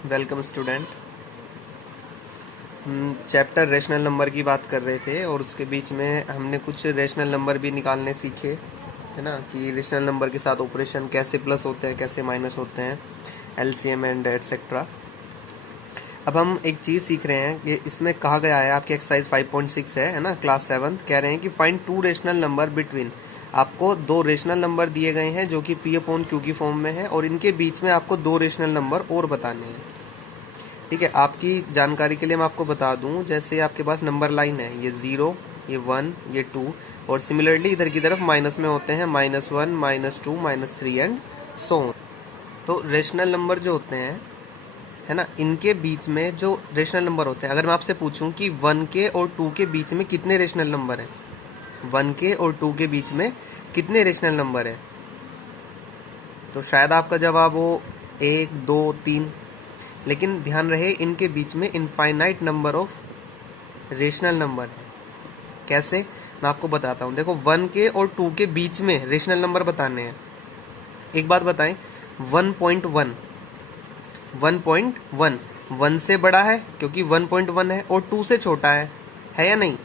Welcome student. हम chapter rational number की बात कर रहे थे और उसके बीच में हमने कुछ रेशनल नंबर भी निकालने सीखे, है ना, कि रेशनल नंबर के साथ ऑपरेशन कैसे प्लस होते हैं, कैसे माइनस होते हैं, एलसीएम एंड एटसेट्रा। अब हम एक चीज सीख रहे हैं कि इसमें कहा गया है, आपकी एक्सरसाइज 5.6 है ना, क्लास 7, कह रहे हैं कि find two rational number between. आपको दो रेशनल नंबर दिए गए हैं जो कि P/Q की फॉर्म में है और इनके बीच में आपको दो रेशनल नंबर और बताने हैं। ठीक है, आपकी जानकारी के लिए मैं आपको बता दूं, जैसे आपके पास नंबर लाइन है, ये 0, ये 1, ये 2, और सिमिलरली इधर की तरफ माइनस में होते हैं -1, -2, -3 एंड सो ऑन। तो रेशनल नंबर जो होते हैं, है ना, इनके बीच में जो रेशनल नंबर होते हैं, अगर मैं आपसे पूछूं कि 1 के और 2 के बीच में कितने रेशनल नंबर हैं, 1 के और 2 के बीच में कितने रेशनल नंबर हैं, तो शायद आपका जवाब हो 1, 2, 3। लेकिन ध्यान रहे, इनके बीच में infinite number of rational number है। कैसे, मैं आपको बताता हूं। देखो, 1 के और 2 के बीच में रेशनल नंबर बताने हैं। एक बात बताएं, 1.1 1 से बड़ा है क्योंकि 1.1 है, और 2 से छोटा है या नहीं।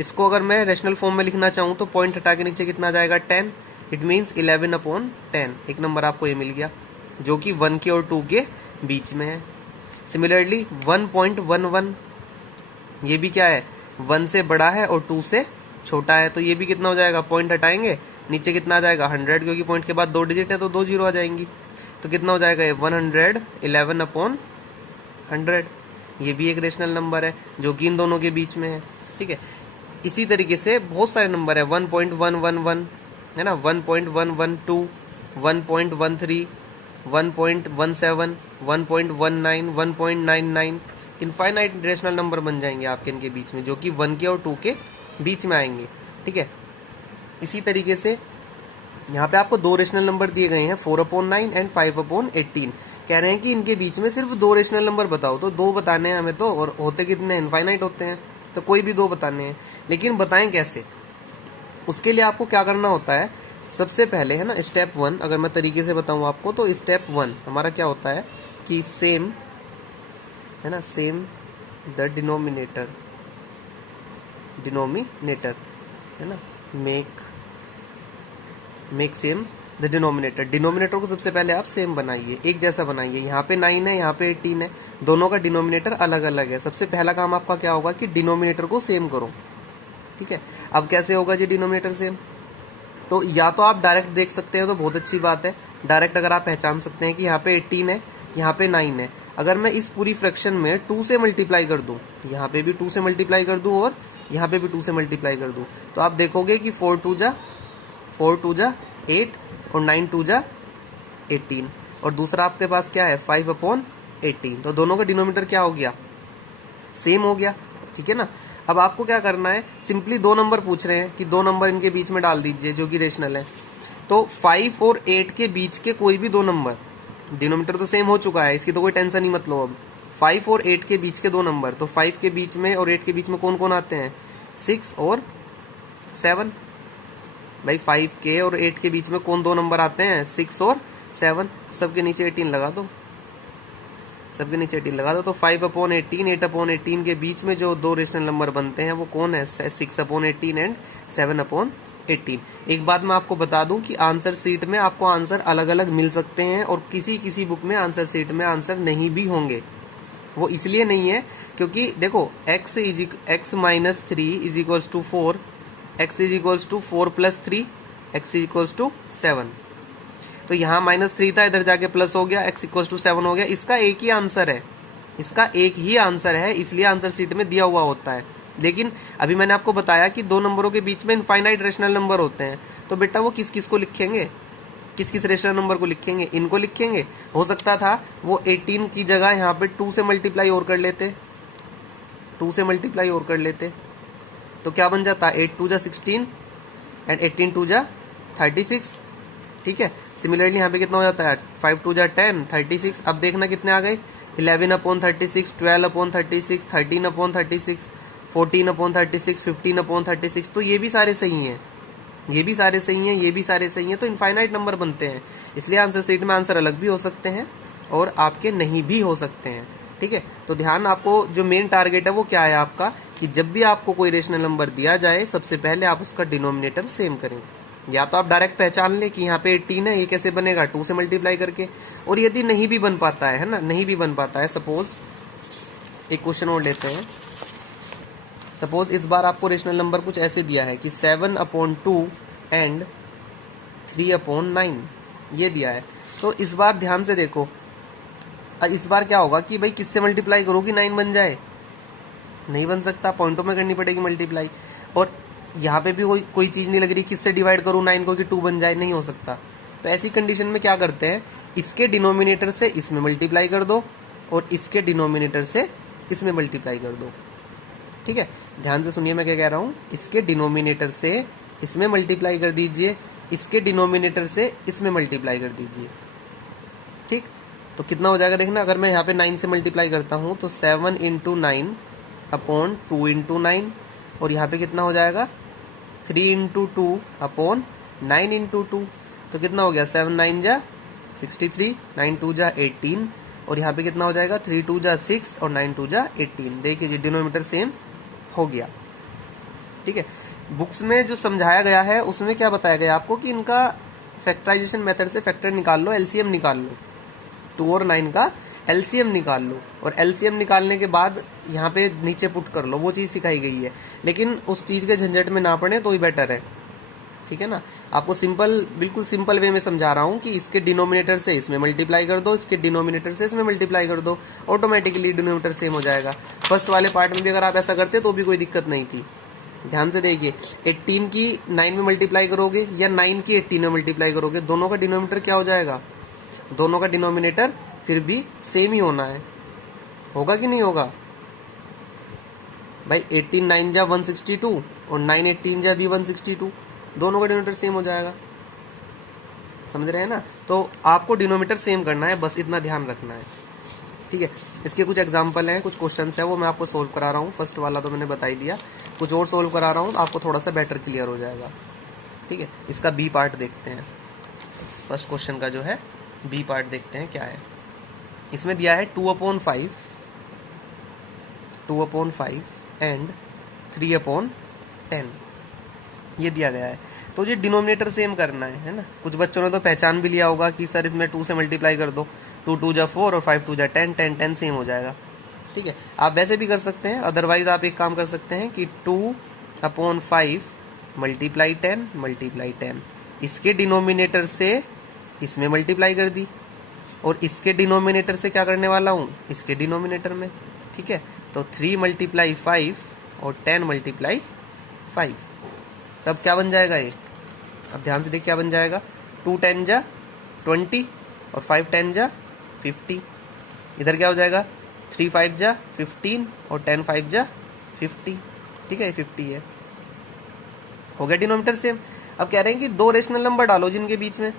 इसको अगर मैं रेशनल फॉर्म में लिखना चाहूं तो पॉइंट हटा के नीचे कितना जाएगा, 10। It means 11/10। एक नंबर आपको ये मिल गया जो कि 1 के और 2 के बीच में है। सिमिलरली 1.11, ये भी क्या है, 1 से बड़ा है और 2 से छोटा है, तो ये भी कितना हो जाएगा, पॉइंट हटाएंगे नीचे कितना आ जाएगा, 100, क्योंकि पॉइंट के बाद 2 डिजिट है तो 2 जीरो आ जाएंगी। तो कितना हो जाएगा, 111/100। ये भी एक रेशनल नंबर है जो कि इन दोनों के बीच में है। ठीक है, इसी तरीके से बहुत सारे नंबर है, 1.111 है ना, 1.112, 1.13, 1.17, 1.19, 1.99, इनफाइनाइट रेशनल नंबर बन जाएंगे आपके इनके बीच में, जो कि 1 के और 2 के बीच में आएंगे। ठीक है, इसी तरीके से यहाँ पे आपको दो रेशनल नंबर दिए गए हैं, 4/9 एंड 5/18। कह रहे हैं कि इनके बीच में सिर्फ दो रेशनल नंबर बताओ, तो दो बताने हैं हमें तो, और होते कितने, इनफाइनाइट होते हैं, तो कोई भी दो बताने हैं। लेकिन बताएं कैसे, उसके लिए आपको क्या करना होता है, सबसे पहले, है ना, स्टेप 1 अगर मैं तरीके से बताऊं आपको, तो स्टेप 1 हमारा क्या होता है कि सेम, है ना, सेम द डिनोमिनेटर है ना, make same the denominator. Denominator को सबसे पहले आप सेम बनाइए, एक जैसा बनाइए। यहाँ पे 9 है, यहाँ पे 18 है, दोनों का डिनोमिनेटर अलग अलग है। सबसे पहला काम आपका क्या होगा कि डिनोमिनेटर को सेम करो। ठीक है, अब कैसे होगा जी डिनोमिनेटर सेम, तो या तो आप डायरेक्ट देख सकते हैं तो बहुत अच्छी बात है। डायरेक्ट अगर आप पहचान सकते हैं कि यहाँ पे 18 है, यहाँ पे 9 है, अगर मैं इस पूरी फ्रैक्शन में 2 से मल्टीप्लाई कर दूं, यहाँ पे भी 2 से मल्टीप्लाई कर दूं और यहाँ पे भी 2 से मल्टीप्लाई कर दूं, तो आप देखोगे कि 4 2 जा 8 और 9 2 जा 18, और दूसरा आपके पास क्या है, 5/18। तो दोनों का डिनोमिनेटर क्या हो गया, सेम हो गया। ठीक है ना, अब आपको क्या करना है, सिंपली दो नंबर पूछ रहे हैं कि दो नंबर इनके बीच में डाल दीजिए जो कि रेशनल है। तो 5 और 8 के बीच के कोई भी दो नंबर, डिनोमिनेटर तो सेम हो चुका है, इसकी तो कोई टेंशन ही मत लो। अब 5 और 8 के बीच के दो नंबर, तो 5 के बीच में और 8 के बीच में कौन कौन आते हैं, 6 और 7। भाई 5 के और 8 के बीच में कौन दो नंबर आते हैं, 6 और 7। सबके नीचे 18 लगा दो, सबके नीचे 18 लगा दो। तो 5/18, 8/18 के बीच में जो दो रेशनल नंबर बनते हैं वो कौन है, 6/18 एंड 7/18। एक बात मैं आपको बता दूं कि आंसर शीट में आपको आंसर अलग अलग मिल सकते हैं, और किसी किसी बुक में आंसर शीट में आंसर नहीं भी होंगे। वो इसलिए नहीं है क्योंकि देखो, x - 3 = 4, x = 4 + 3, x = 7। तो यहाँ -3 था, इधर जाके प्लस हो गया, x = 7 हो गया। इसका एक ही आंसर है, इसका एक ही आंसर है, इसलिए आंसर शीट में दिया हुआ होता है। लेकिन अभी मैंने आपको बताया कि दो नंबरों के बीच में इनफाइनाइट रेशनल नंबर होते हैं, तो बेटा वो किस किस को लिखेंगे, किस किस रेशनल नंबर को लिखेंगे, इनको लिखेंगे। हो सकता था वो 18 की जगह यहाँ पे 2 से मल्टीप्लाई और कर लेते, 2 से मल्टीप्लाई और कर लेते, तो क्या बन जाता, 8 2 जा 16 एंड 18 2 जा 36। ठीक है, सिमिलरली यहाँ पे कितना हो जाता है, 5 2 जा 10, 36। अब देखना कितने आ गए, 11/36, 12/36, 13/36, 14/36, 15/36। तो ये भी सारे सही हैं, ये भी सारे सही हैं, ये भी सारे सही हैं, तो इनफाइनाइट नंबर बनते हैं। इसलिए आंसर शीट में आंसर अलग भी हो सकते हैं और आपके नहीं भी हो सकते हैं। ठीक है, तो ध्यान, आपको जो मेन टारगेट है वो क्या है आपका, कि जब भी आपको कोई रेशनल नंबर दिया जाए सबसे पहले आप उसका डिनोमिनेटर सेम करें। या तो आप डायरेक्ट पहचान ले कि यहाँ पे 18 है, ये कैसे बनेगा, 2 से मल्टीप्लाई करके। और यदि नहीं भी बन पाता है ना, नहीं भी बन पाता है, सपोज एक क्वेश्चन और लेते हैं। सपोज इस बार आपको रेशनल नंबर कुछ ऐसे दिया है कि 7/2 एंड 3/9 ये दिया है। तो इस बार ध्यान से देखो, इस बार क्या होगा कि भाई किससे मल्टीप्लाई करो कि 9 बन जाए, नहीं बन सकता, पॉइंटों में करनी पड़ेगी मल्टीप्लाई। और यहाँ पे भी कोई चीज नहीं लग रही, किससे डिवाइड करूँ 9 को कि 2 बन जाए, नहीं हो सकता। तो ऐसी कंडीशन में क्या करते हैं, इसके डिनोमिनेटर से इसमें मल्टीप्लाई कर दो और इसके डिनोमिनेटर से इसमें मल्टीप्लाई कर दो। ठीक है, ध्यान से सुनिए मैं क्या कह रहा हूँ, इसके डिनोमिनेटर से इसमें मल्टीप्लाई कर दीजिए, इसके डिनोमिनेटर से इसमें मल्टीप्लाई कर दीजिए। ठीक, तो कितना हो जाएगा देखना, अगर मैं यहाँ पे 9 से मल्टीप्लाई करता हूँ तो 7 × 9 अपॉन 2 × 9, और यहाँ पे कितना हो जाएगा 3 × 2 अपॉन 9 × 2। तो कितना हो गया, 7 9 जा 63, 9 2 जा 18, और यहाँ पे कितना हो जाएगा 3 2 जा 6 और 9 2 जा 18। देखिए जी, डिनोमिनेटर सेम हो गया। ठीक है, बुक्स में जो समझाया गया है उसमें क्या बताया गया आपको कि इनका फैक्टराइजेशन मेथड से फैक्टर निकाल लो, एलसीएम निकाल लो, 2 और 9 का एलसीएम निकाल लो, और एलसीएम निकालने के बाद यहाँ पे नीचे पुट कर लो, वो चीज़ सिखाई गई है। लेकिन उस चीज़ के झंझट में ना पड़े तो ही बेटर है। ठीक है ना, आपको सिंपल, बिल्कुल सिंपल वे में समझा रहा हूँ कि इसके डिनोमिनेटर से इसमें मल्टीप्लाई कर दो, इसके डिनोमिनेटर से इसमें मल्टीप्लाई कर दो, ऑटोमेटिकली डिनोमिनेटर सेम हो जाएगा। फर्स्ट वाले पार्ट में भी अगर आप ऐसा करते तो भी कोई दिक्कत नहीं थी। ध्यान से देखिए, 18 की 9 में मल्टीप्लाई करोगे या 9 की 18 में मल्टीप्लाई करोगे, दोनों का डिनोमिनेटर क्या हो जाएगा, दोनों का डिनोमिनेटर फिर भी सेम ही होना है। होगा कि नहीं होगा भाई, 18 9 जा 162 और 9 18 जा भी 162, दोनों का डिनोमिनेटर सेम हो जाएगा। समझ रहे हैं ना, तो आपको डिनोमिनेटर सेम करना है, बस इतना ध्यान रखना है। ठीक है, इसके कुछ एग्जाम्पल हैं, कुछ क्वेश्चंस हैं, वो मैं आपको सोल्व करा रहा हूँ। फर्स्ट वाला तो मैंने बता ही दिया, कुछ और सोल्व करा रहा हूँ, आपको थोड़ा सा बेटर क्लियर हो जाएगा। ठीक है, इसका बी पार्ट देखते हैं। फर्स्ट क्वेश्चन का जो है बी पार्ट देखते हैं क्या है। इसमें दिया है 2/5 एंड 3/10 ये दिया गया है। तो ये डिनोमिनेटर सेम करना है ना। कुछ बच्चों ने तो पहचान भी लिया होगा कि सर इसमें 2 से मल्टीप्लाई कर दो, 2 2 जा 4 और 5 2 जा 10, 10 10 सेम हो जाएगा। ठीक है, आप वैसे भी कर सकते हैं, अदरवाइज आप एक काम कर सकते हैं कि 2/5 मल्टीप्लाई 10, इसके डिनोमिनेटर से इसमें मल्टीप्लाई कर दी, और इसके डिनोमिनेटर से क्या करने वाला हूँ, इसके डिनोमिनेटर में। ठीक है, तो 3 × 5 और 10 × 5, तब क्या बन जाएगा ये, अब ध्यान से देख क्या बन जाएगा, 2 10 जा 20 और 5 10 जा 50। इधर क्या हो जाएगा, 3 5 जा 15 और 10 5 जा 50। ठीक है, 50 है, हो गया डिनोमिनेटर सेम। अब कह रहे हैं कि 2 रेशनल नंबर डालो जिनके बीच में,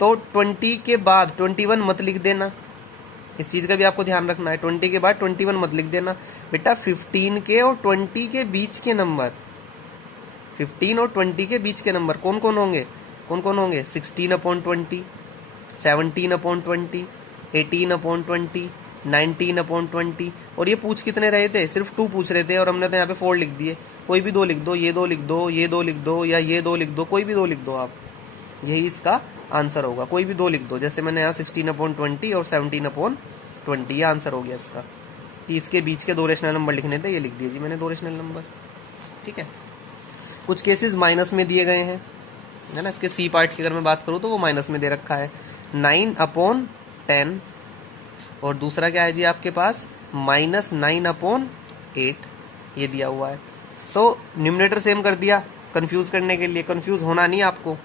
तो 20 के बाद 21 मत लिख देना, इस चीज का भी आपको ध्यान रखना है। 20 के बाद 21 मत लिख देना बेटा। 15 के और 20 के बीच के नंबर, 15 और 20 के बीच के नंबर कौन कौन होंगे, 16/20, 17/20, 18/20, 19/20। और ये पूछ कितने रहे थे, सिर्फ 2 पूछ रहे थे, और हमने तो यहाँ पे 4 लिख दिए। कोई भी 2 लिख दो, ये 2 लिख दो, ये 2 लिख दो, या ये 2 लिख दो, कोई भी 2 लिख दो आप, यही इसका आंसर होगा। कोई भी 2 लिख दो, जैसे मैंने यहाँ 16/20 और 17/20, ये आंसर हो गया इसका। कि इसके बीच के 2 रेशनल नंबर लिखने थे, ये लिख दिए जी मैंने 2 रेशनल नंबर। ठीक है, कुछ केसेस माइनस में दिए गए हैं, है ना। इसके सी पार्ट की अगर मैं बात करूँ तो वो माइनस में दे रखा है, 9/10, और दूसरा क्या है जी आपके पास, -9/8, ये दिया हुआ है। तो न्यूमरेटर सेम कर दिया, कंफ्यूज करने के लिए। कंफ्यूज होना नहीं आपको,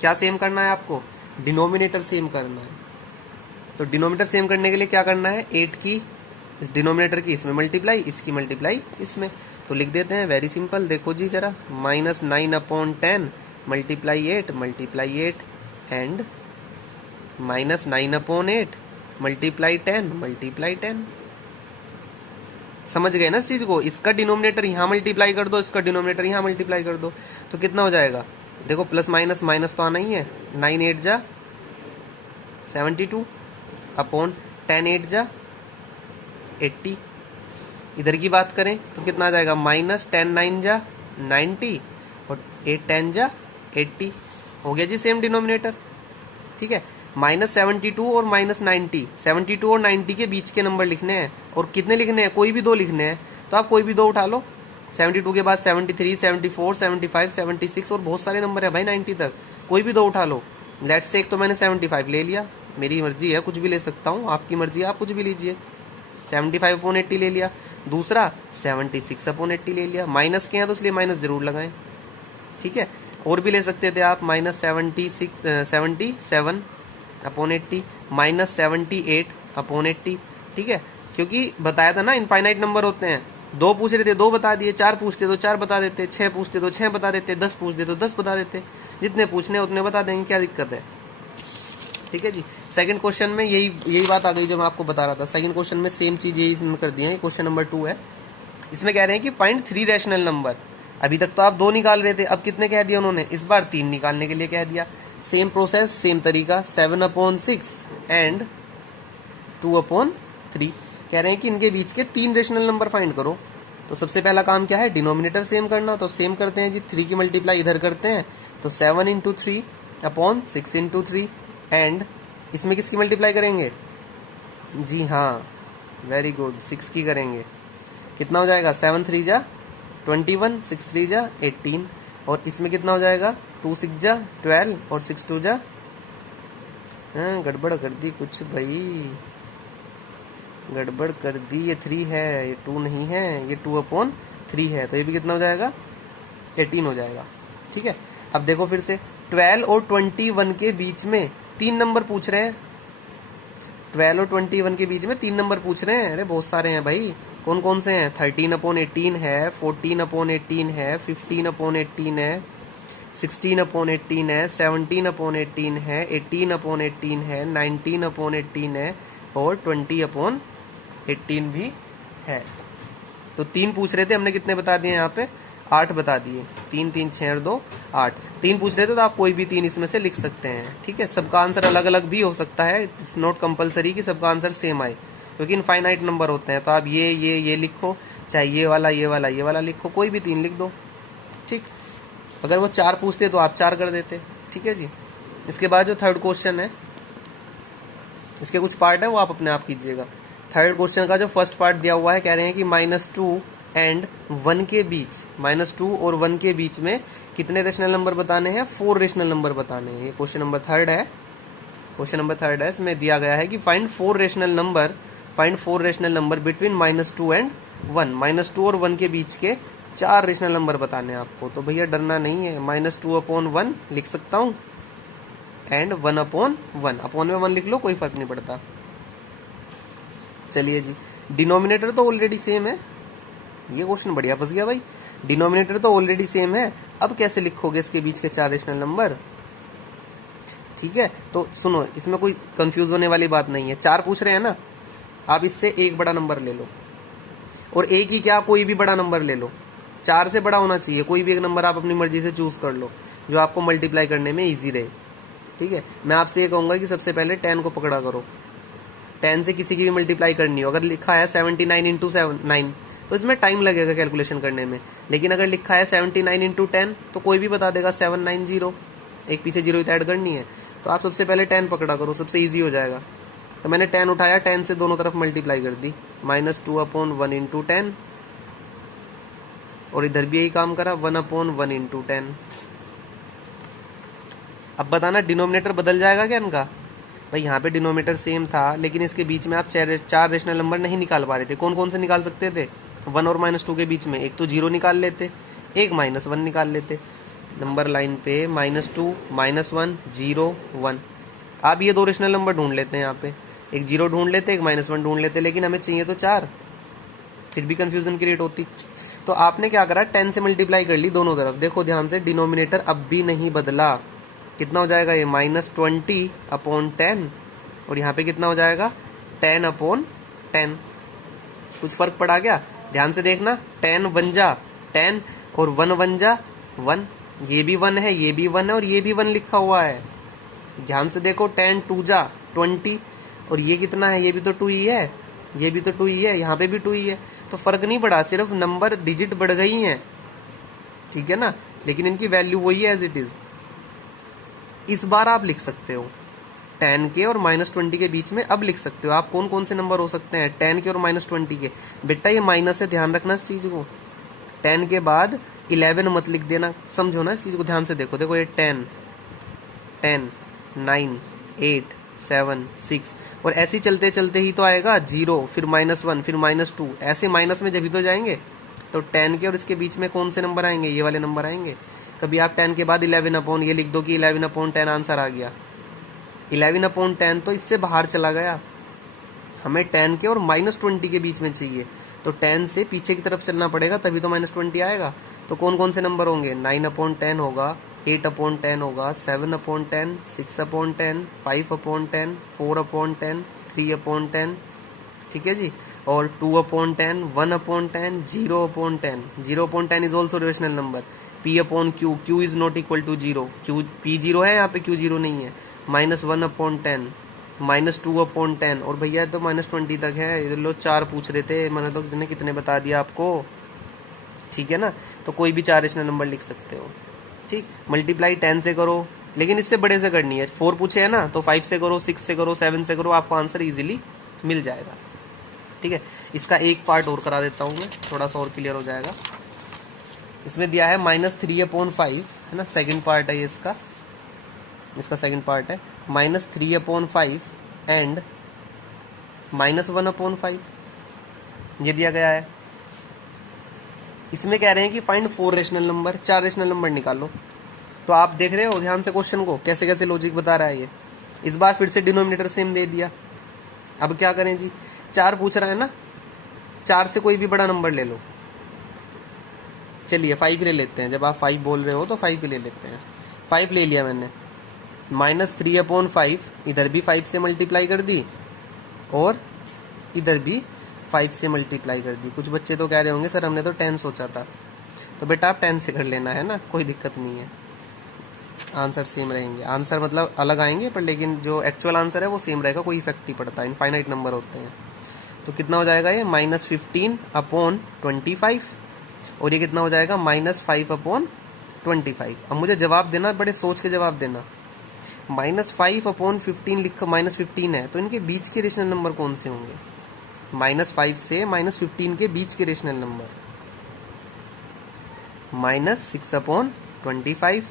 क्या सेम करना है आपको, डिनोमिनेटर सेम करना है। तो डिनोमिनेटर सेम करने के लिए क्या करना है, 8 की इस डिनोमिनेटर की इसमें मल्टीप्लाई, इसकी मल्टीप्लाई इसमें। तो लिख देते हैं, वेरी सिंपल। देखो जी जरा, -9/10 मल्टीप्लाई 8 एंड -9/8 मल्टीप्लाई 10। समझ गए ना इस चीज को। इसका डिनोमिनेटर यहाँ मल्टीप्लाई कर दो, इसका डिनोमिनेटर यहाँ मल्टीप्लाई कर दो, तो कितना हो जाएगा, देखो प्लस माइनस माइनस तो आना ही है। 9 8 जा 72, अपॉन 10 8 जा 80। इधर की बात करें तो कितना आ जाएगा, माइनस 10 9 जा 90 और 8 10 जा 80। हो गया जी सेम डिनोमिनेटर। ठीक है, -72 और -90, 72 और 90 के बीच के नंबर लिखने हैं। और कितने लिखने हैं, कोई भी दो लिखने हैं, तो आप कोई भी दो उठा लो। 72 के बाद 73 74 75 76 और बहुत सारे नंबर है भाई 90 तक, कोई भी दो उठा लो। लेट्स से एक तो मैंने 75 ले लिया, मेरी मर्जी है, कुछ भी ले सकता हूँ, आपकी मर्जी है, आप कुछ भी लीजिए। 75/80 ले लिया। दूसरा 76/80 ले लिया। माइनस के हैं तो इसलिए माइनस जरूर लगाएं। ठीक है, और भी ले सकते थे आप, -77/80 -78/80। ठीक है, क्योंकि बताया था ना इनफाइनाइट नंबर होते हैं। दो पूछ रहे थे दो बता दिए, चार पूछते तो चार बता देते, 6 पूछते तो 6 बता देते, 10 पूछते तो 10 बता देते। जितने पूछने उतने बता देंगे, क्या दिक्कत है। ठीक है जी, सेकंड क्वेश्चन में यही बात आ गई जो मैं आपको बता रहा था। सेकंड क्वेश्चन में सेम चीज यही कर दी है। क्वेश्चन नंबर 2 है, इसमें कह रहे हैं कि फाइंड 3 रैशनल नंबर। अभी तक तो आप 2 निकाल रहे थे, अब कितने कह दिया उन्होंने, इस बार 3 निकालने के लिए कह दिया। सेम प्रोसेस, सेम तरीका, 7/6 एंड 2/3। कह रहे हैं कि इनके बीच के 3 रेशनल नंबर फाइंड करो। तो सबसे पहला काम क्या है, डिनोमिनेटर सेम करना। तो सेम करते हैं जी, 3 की मल्टीप्लाई इधर करते हैं, तो 7 × 3/6 × 3 एंड इसमें किसकी मल्टीप्लाई करेंगे, जी हाँ वेरी गुड, 6 की करेंगे। कितना हो जाएगा, 7 3 जा 21, 6 3 जा 18 और इसमें कितना हो जाएगा, 2 6 जा 12 और 6 2 जा, गड़बड़ कर दी कुछ भाई, गड़बड़ कर दी। ये 3 है, ये 2 नहीं है, ये 2/3 है, तो ये भी कितना हो जाएगा, 18 हो जाएगा। ठीक है, अब देखो फिर से 12 और 21 के बीच में 3 नंबर पूछ रहे हैं। 12 और 21 के बीच में 3 नंबर पूछ रहे हैं। अरे बहुत सारे हैं भाई, कौन कौन से हैं, 13/18 है, 14/18 है, 15/18 है, 16/18 है, 17/18 है, 18/18 है, 19/18 है और 20/18 भी है। तो 3 पूछ रहे थे, हमने कितने बता दिए यहाँ पे, 8 बता दिए। 3 3 6 और 2 8। 3 पूछ रहे थे तो आप कोई भी 3 इसमें से लिख सकते हैं। ठीक है, सबका आंसर अलग अलग भी हो सकता है, इट्स नॉट कंपलसरी कि सबका आंसर सेम आए, क्योंकि इनफाइनाइट नंबर होते हैं। तो आप ये लिखो, चाहे ये वाला लिखो, कोई भी 3 लिख दो। ठीक, अगर वो 4 पूछते तो आप 4 कर देते। ठीक है जी, इसके बाद जो थर्ड क्वेश्चन है, इसके कुछ पार्ट है वो आप अपने आप कीजिएगा। थर्ड क्वेश्चन का जो फर्स्ट पार्ट दिया हुआ है, कह रहे हैं कि -2 एंड 1 के बीच, -2 और 1 के बीच में कितने रेशनल नंबर बताने हैं, 4 रेशनल नंबर बताने हैं। ये क्वेश्चन नंबर थर्ड है। क्वेश्चन नंबर थर्ड है, इसमें दिया गया है कि find 4 rational number between -2 and 1। -2 और 1 के बीच के 4 रेशनल नंबर बताने हैं आपको। तो भैया डरना नहीं है, -2/1 लिख सकता हूँ एंड 1/1, अपॉन में 1 लिख लो, कोई फर्क नहीं पड़ता। चलिए जी, डिनोमिनेटर तो ऑलरेडी सेम है। ये क्वेश्चन बढ़िया फंस गया भाई, डिनोमिनेटर तो ऑलरेडी सेम है, अब कैसे लिखोगे इसके बीच के 4 रेशनल नंबर। ठीक है, तो सुनो, इसमें कोई कंफ्यूज होने वाली बात नहीं है। 4 पूछ रहे हैं ना, आप इससे एक बड़ा नंबर ले लो, और एक ही क्या, कोई भी बड़ा नंबर ले लो। 4 से बड़ा होना चाहिए, कोई भी एक नंबर आप अपनी मर्जी से चूज कर लो जो आपको मल्टीप्लाई करने में ईजी रहे। ठीक है, मैं आपसे ये कहूंगा कि सबसे पहले 10 को पकड़ा करो। 10 से किसी की भी मल्टीप्लाई करनी हो, अगर लिखा है 79 × 9 तो इसमें टाइम लगेगा कैलकुलेशन करने में, लेकिन अगर लिखा है 79 × 10 तो कोई भी बता देगा 790, एक पीछे जीरो ऐड करनी है। तो आप सबसे पहले 10 पकड़ा करो, सबसे ईजी हो जाएगा। तो मैंने 10 उठाया, 10 से दोनों तरफ मल्टीप्लाई कर दी, -2/1 × 10 और इधर भी यही काम करा, 1/1 × 10। अब बताना डिनोमिनेटर बदल जाएगा क्या इनका। भाई यहाँ पे डिनोमिनेटर सेम था, लेकिन इसके बीच में आप 4 रेशनल नंबर नहीं निकाल पा रहे थे। कौन कौन से निकाल सकते थे, 1 और -2 के बीच में, एक तो 0 निकाल लेते, एक -1 निकाल लेते। नंबर लाइन पे -2 -1 0 1, आप ये 2 रेशनल नंबर ढूंढ लेते हैं। यहाँ पे एक 0 ढूंढ लेते, एक -1 ढूंढ लेते, लेकिन हमें चाहिए तो 4, फिर भी कंफ्यूजन क्रिएट होती। तो आपने क्या करा, 10 से मल्टीप्लाई कर ली दोनों तरफ। देखो ध्यान से, डिनोमिनेटर अब भी नहीं बदला। कितना हो जाएगा ये, -20/10 और यहाँ पे कितना हो जाएगा, 10/10। कुछ फर्क पड़ा क्या, ध्यान से देखना, 10 1 जा 10 और 1 1 जा 1, ये भी 1 है, ये भी 1 है और ये भी 1 लिखा हुआ है। ध्यान से देखो, 10 2 जा 20 और ये कितना है, ये भी तो 2 ही है, ये भी तो 2 ही है, यहाँ पे भी 2 ही है, तो फर्क नहीं पड़ा, सिर्फ नंबर डिजिट बढ़ गई हैं, ठीक है ना, लेकिन इनकी वैल्यू वही है एज इट इज। इस बार आप लिख सकते हो 10 के और -20 के बीच में, अब लिख सकते हो आप कौन कौन से नंबर हो सकते हैं 10 के और -20 के। बेटा ये माइनस है, ध्यान रखना इस चीज को, 10 के बाद 11 मत लिख देना, समझो ना इस चीज को, ध्यान से देखो, देखो ये 10 10 9 8 7 6 और ऐसे ही चलते चलते ही तो आएगा 0, फिर -1, फिर -2, ऐसे माइनस में जब ही तो जाएंगे। तो 10 के और इसके बीच में कौन से नंबर आएंगे, ये वाले नंबर आएंगे। कभी आप 10 के बाद 11 ये लिख दो कि 11/10 आंसर आ गया, 11/10 तो इससे बाहर चला गया, हमें 10 के और -20 के बीच में चाहिए, तो 10 से पीछे की तरफ चलना पड़ेगा तभी तो -20 आएगा। तो कौन कौन से नंबर होंगे, 9/10 होगा, 8/10 होगा, 7/10, 6/10, 5/10, 4/10, 3/10, ठीक है जी, और 2/10, 1/10, 0/10, 0/10 is also rational number, P/Q, Q is not equal to 0, Q P0 है यहाँ पे, Q0 नहीं है, -1/10, -2/10, और भैया तो -20 तक है, ये लोग 4 पूछ रहे थे, मैंने तो कितने बता दिया आपको, ठीक है ना। तो कोई भी 4 रेशनल नंबर लिख सकते हो, ठीक। मल्टीप्लाई 10 से करो, लेकिन इससे बड़े से करनी है, 4 पूछे है ना, तो 5 से करो, 6 से करो, 7 से करो, आपको आंसर इजीली मिल जाएगा, ठीक है। इसका एक पार्ट और करा देता हूँ मैं, थोड़ा सा और क्लियर हो जाएगा। इसमें दिया है -3/5, है ना, सेकंड पार्ट है ये इसका सेकंड पार्ट है -3/5 एंड -1/5, ये दिया गया है। इसमें कह रहे हैं कि find 4 rational number, 4 rational number निकालो। तो आप देख रहे हो ध्यान से क्वेश्चन को, कैसे कैसे लॉजिक बता रहा है ये। इस बार फिर से डिनोमिनेटर सेम दे दिया, अब क्या करें जी, 4 पूछ रहा है ना, 4 से कोई भी बड़ा नंबर ले लो, चलिए 5 ले लेते हैं, जब आप 5 बोल रहे हो तो 5 ले लेते हैं। 5 ले लिया मैंने, -3/5, इधर भी 5 से मल्टीप्लाई कर दी और इधर भी 5 से मल्टीप्लाई कर दी। कुछ बच्चे तो कह रहे होंगे सर हमने तो 10 सोचा था, तो बेटा आप 10 से कर लेना, है ना, कोई दिक्कत नहीं है, आंसर सेम रहेंगे, आंसर मतलब अलग आएंगे पर लेकिन जो एक्चुअल आंसर है वो सेम रहेगा, कोई इफेक्ट नहीं पड़ता, इनफाइनाइट नंबर होते हैं। तो कितना हो जाएगा ये, -15/25, और ये कितना हो जाएगा, -5/25। अब मुझे जवाब देना, बड़े सोच के जवाब देना। -5/15 लिखो, -15 है, तो इनके बीच के रेशनल नंबर कौन से होंगे, -5 से -15 के बीच के rational number, -6/25,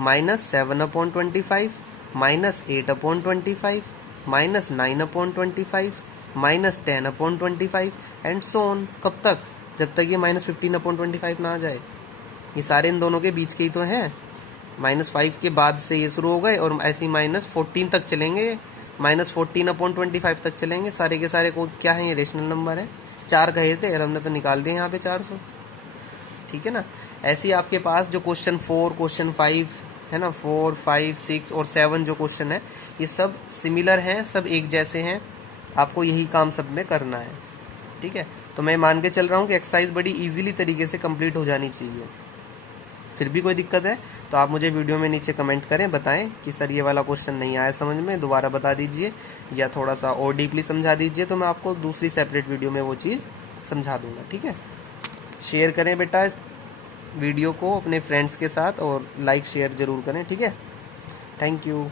-7/25, -8/25, -9/25, -10/25 and so on. कब तक, जब तक ये -15/25 ना आ जाए। ये सारे इन दोनों के बीच के ही तो हैं, -5 के बाद से ये शुरू हो गए और ऐसे ही -14 तक चलेंगे, -14/25 तक चलेंगे, सारे के सारे को क्या है, ये रेशनल नंबर है। 4 कहे थे और हमने तो निकाल दिए यहाँ पे 400, ठीक है ना। ऐसे ही आपके पास जो क्वेश्चन 4, क्वेश्चन 5 है ना, 4, 5, 6 और 7 जो क्वेश्चन है, ये सब सिमिलर हैं, सब एक जैसे हैं, आपको यही काम सब में करना है, ठीक है। तो मैं मान के चल रहा हूँ कि एक्सरसाइज बड़ी इजीली तरीके से कंप्लीट हो जानी चाहिए। फिर भी कोई दिक्कत है तो आप मुझे वीडियो में नीचे कमेंट करें, बताएं कि सर ये वाला क्वेश्चन नहीं आया समझ में, दोबारा बता दीजिए या थोड़ा सा और डीपली समझा दीजिए, तो मैं आपको दूसरी सेपरेट वीडियो में वो चीज़ समझा दूंगा, ठीक है। शेयर करें बेटा वीडियो को अपने फ्रेंड्स के साथ और लाइक शेयर जरूर करें, ठीक है। Thank you.